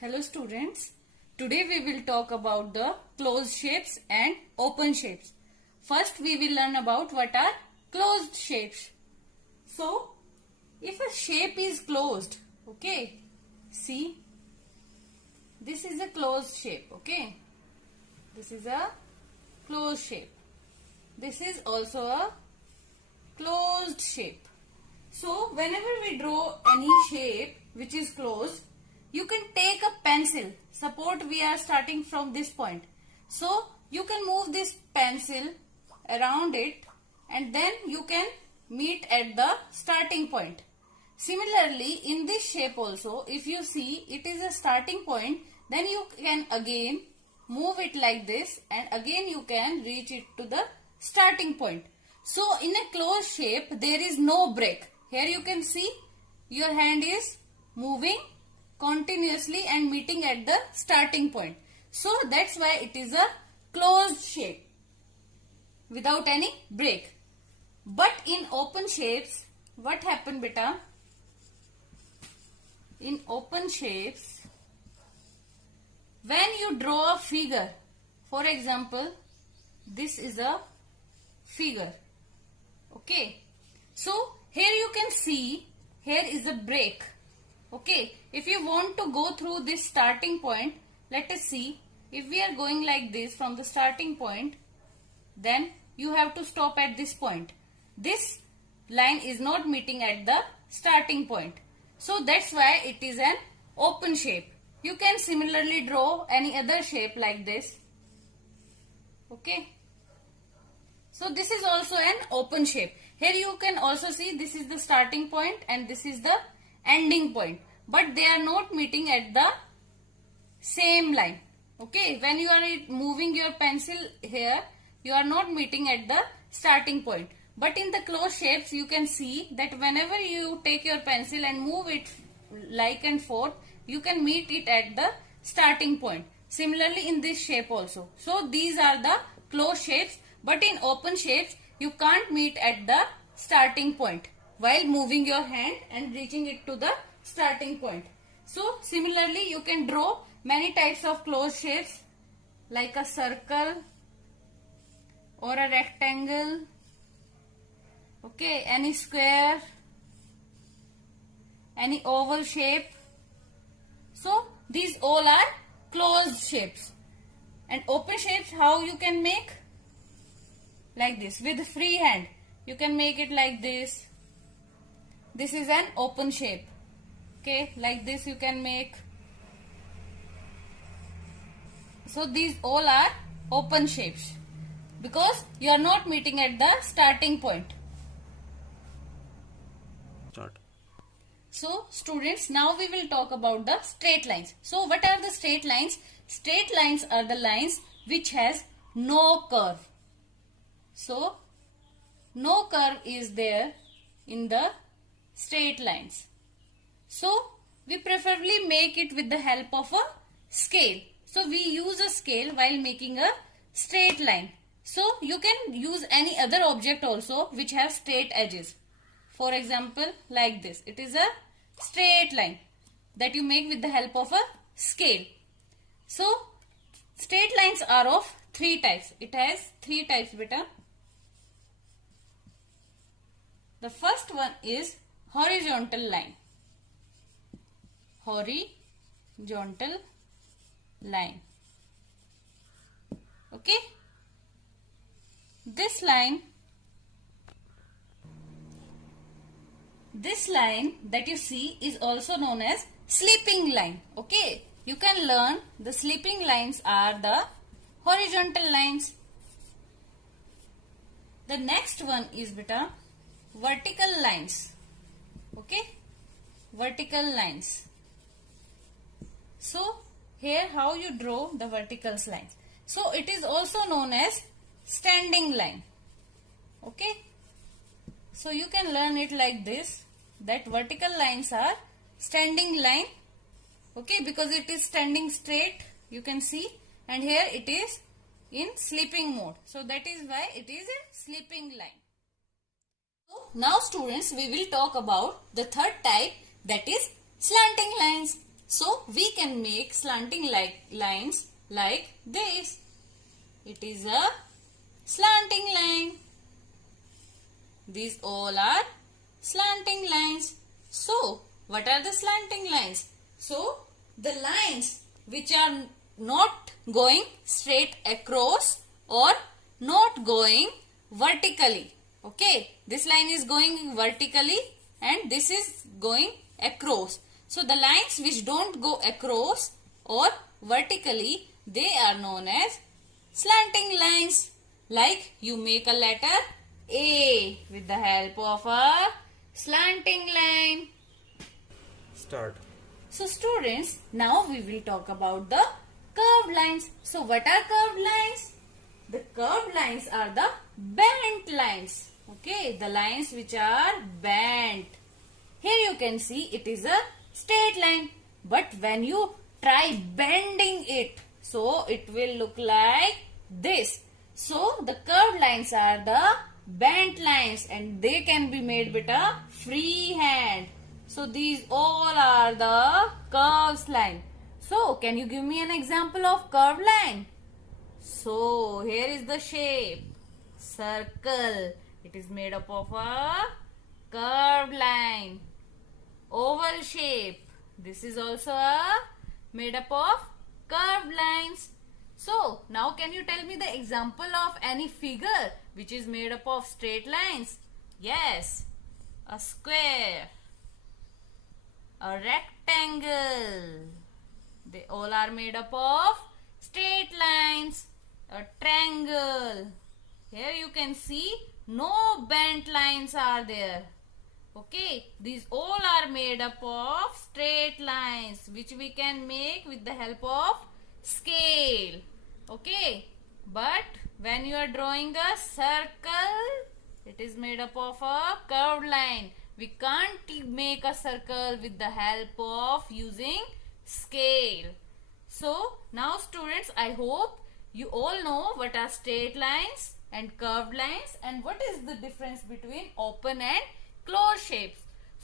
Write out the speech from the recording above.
Hello students, today we will talk about the closed shapes and open shapes. First we will learn about what are closed shapes. So, if a shape is closed, okay, see, this is a closed shape, okay, this is a closed shape. This is also a closed shape. So, whenever we draw any shape which is closed, you can take a pencil. Suppose we are starting from this point. So, you can move this pencil around it and then you can meet at the starting point. Similarly, in this shape also, if you see it is a starting point, then you can again move it like this and again you can reach it to the starting point. So, in a closed shape, there is no break. Here you can see your hand is moving continuously and meeting at the starting point. So that's why it is a closed shape without any break. But in open shapes, what happen beta? In open shapes, when you draw a figure, for example, this is a figure. Okay. So here you can see, here is a break. Okay, if you want to go through this starting point, let us see, if we are going like this from the starting point, then you have to stop at this point. This line is not meeting at the starting point. So that's why it is an open shape. You can similarly draw any other shape like this. Okay. So this is also an open shape. Here you can also see this is the starting point and this is the ending point, but they are not meeting at the same line. Okay, when you are moving your pencil here, you are not meeting at the starting point. But in the closed shapes, you can see that whenever you take your pencil and move it like and forth, you can meet it at the starting point. Similarly in this shape also. So these are the closed shapes, but in open shapes, you can't meet at the starting point while moving your hand and reaching it to the starting point. So similarly you can draw many types of closed shapes like a circle or a rectangle, okay, any square, any oval shape. So these all are closed shapes. And open shapes, how you can make? Like this, with free hand you can make it like this. This is an open shape. Okay, like this you can make. So these all are open shapes because you are not meeting at the starting point. Start. So students, now we will talk about the straight lines. So what are the straight lines? Straight lines are the lines which has no curve. So no curve is there in the straight lines. So we preferably make it with the help of a scale. So we use a scale while making a straight line. So you can use any other object also which have straight edges. For example, like this. It is a straight line that you make with the help of a scale. So straight lines are of three types. It has three types beta. The first one is horizontal line. Horizontal line. Okay. This line that you see is also known as sleeping line. Okay. You can learn the sleeping lines are the horizontal lines. The next one is beta vertical lines. Okay, vertical lines. So here how you draw the vertical lines. So it is also known as standing line. Okay, so you can learn it like this, that vertical lines are standing line. Okay, because it is standing straight, you can see, and here it is in sleeping mode. So that is why it is a sleeping line. So now students, we will talk about the third type, that is slanting lines. So we can make slanting lines like this. It is a slanting line. These all are slanting lines. So, what are the slanting lines? So, the lines which are not going straight across or not going vertically. Okay, this line is going vertically and this is going across. So, the lines which don't go across or vertically, they are known as slanting lines. Like you make a letter A with the help of a slanting line. Start. So students, now we will talk about the curved lines. So what are curved lines? The curved lines are the bent lines. Okay, the lines which are bent. Here you can see it is a straight line. But when you try bending it, so it will look like this. So the curved lines are the bent lines and they can be made with a free hand. So these all are the curved line. So can you give me an example of curved line? So here is the shape. Circle. It is made up of a curved line. Oval shape. This is also made up of curved lines. So now can you tell me the example of any figure which is made up of straight lines? Yes. A square. A rectangle. They all are made up of straight lines. A triangle. Here you can see no bent lines are there. Okay, these all are made up of straight lines which we can make with the help of scale. Okay, but when you are drawing a circle, it is made up of a curved line. We can't make a circle with the help of using scale. So now students, I hope you all know what are straight lines and curved lines and what is the difference between open and closed shapes.